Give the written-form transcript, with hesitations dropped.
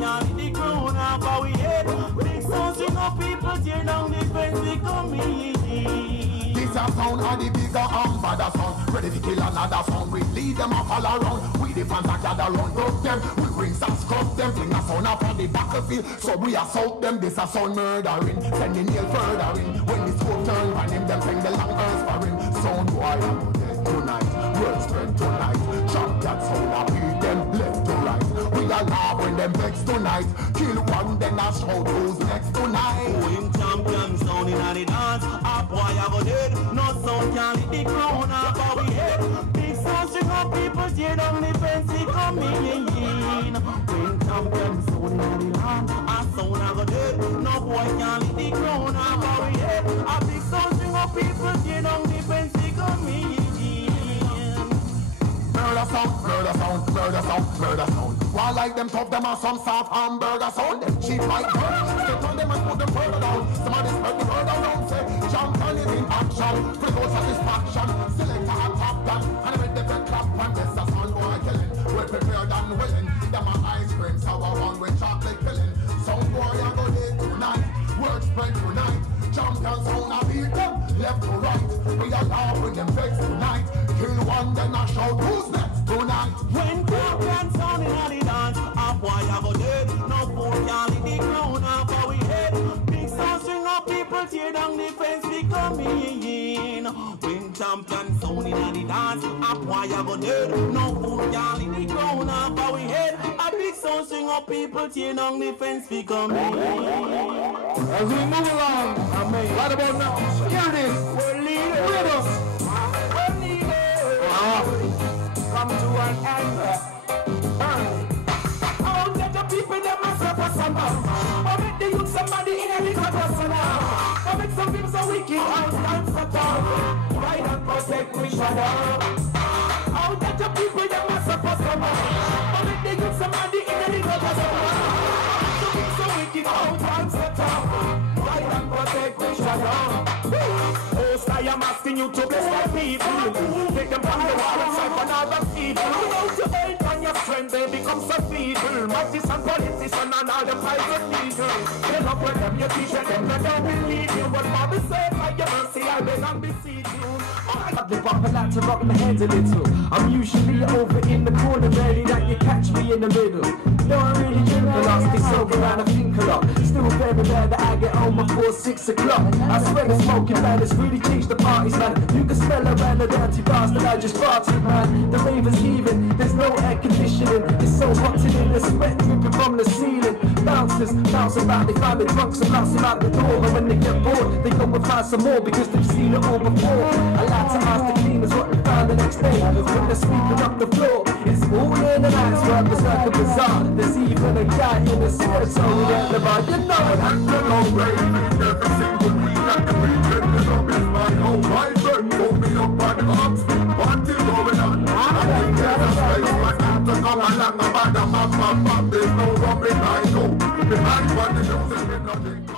can't hit the ground off our head. Big sound string of people tear down the fence we come in. This a sound of the bigger and badder sound. Ready to kill another sound. We lead them up all around. We the fans that gather round. Broke them, we rinse and scrub them. Fling a sound up on the battlefield. So we assault them. This a sound murdering. Sending nail furthering. When the scope turn on him, them sing the long earth for him. Sound boy, I'm dead tonight. Word spread tonight. Champion sound I beat them left to right. We are laugh when them vex tonight. Kill one, then I shout who's next tonight. Oh, him champion sound in the dance. A boy I go dead. No sound can hit the crown off our head. Big sound string of people tear down the fence we come in. When champion sound in the land, a sound I go dead. No boy can hit the crown off our head. A big sound string of people tear down the fence we come in. Murder sound, murder sound, murder sound, murder sound. One like them tough, them are some soft hamburger sound. Them cheap like burn, step on them and put them further down. Somebody spread the word around, say champion is in action. For the satisfaction, selector and top gun. And I make the red clap and this a sound boy killing. We're prepared and willing. Them are ice cream, sour one with chocolate filling. Sound boy I go there tonight, word spread tonight. Champion sound I beat them, left to right. We are laugh with them vex tonight. Kill one, then I shout who's next tonight. When champion sound in the dance, a boy I go dead. No fool can hit the ground off our head. Big sound string of people tear down the fence we come in. When champion sound in the dance, a boy I go dead. No fool can hit the ground off our head. A big sound string of people tear down the fence we come in. As we move along, right about now, here it is. We're leading with us. Come to an end. Oh, let the people them must suffer somehow. Or make the youth somebody in a little personal. Or make some people so wicked out and for town. Ride and protect each other. Oh, let the people them must suffer somehow. Or make the youth somebody in a little personal. Some people so wicked out and for town. Ride and protect each other. I am asking you to bless my people. Take them from the wall and fight for other people. Without your aid and your strength, they become so feeble. Magician, politician, and all the private leaders. They love when them you teach them, they don't believe you. But for the sake of your mercy, I beg and beseech you. I the bump, I like to rock my head a little. I'm usually over in the corner, ready that you catch me in the middle. No, I really drink a lot, stay sober and I think a lot. Still very rare that I get home before 6 o'clock. I swear the smoking man has really changed the parties, man. You can smell around the dirty bastard I just farted, man. The rave is heaving, there's no air conditioning. It's so hot in the sweat dripping from the ceiling. Bouncers bounce about, they find the drunks and bouncing out the door. And when they get bored, they go and find some more because they've seen it all before. I like to ask the cleaners what they found the next day. When they're sweeping up the floor, it's all in the night's work, it's like a bazaar. There's even a guy in the serotonin at the bar, you know it. And the long rain, every single week at the weekend, the love is my home. My friend pulled me up on the arms, party going on. I think there's a space for them to come along about the map, there's no rubbing I know. Behind what the music is nothing.